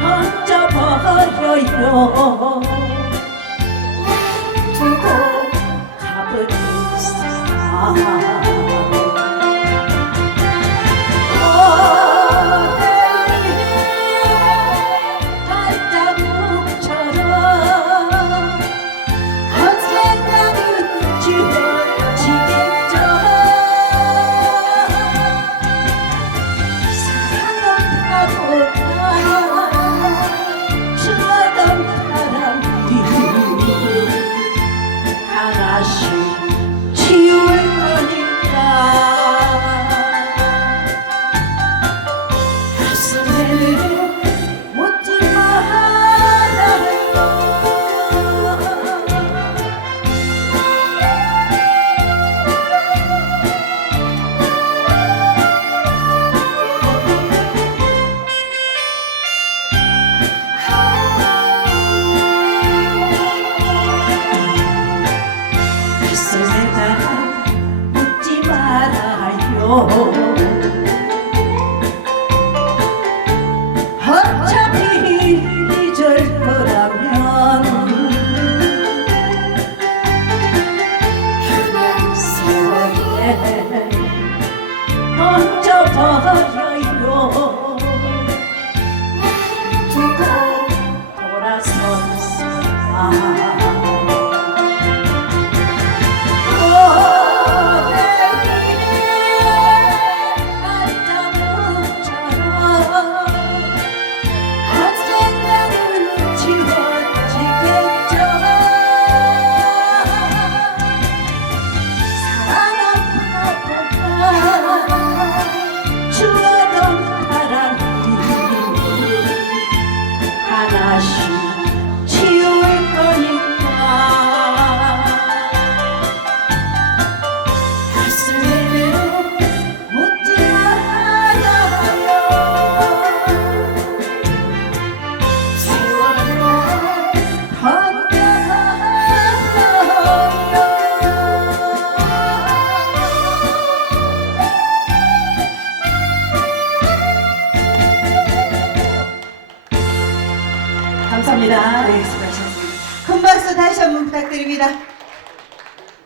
던져버려요 가버린 사람 가슴에다 묻지 말아요. 어차피 잊을 거라면 그냥 세월에 던져버려 감사합니다. 네, 수고하셨습니다. 큰 박수 다시 한 번 부탁드립니다.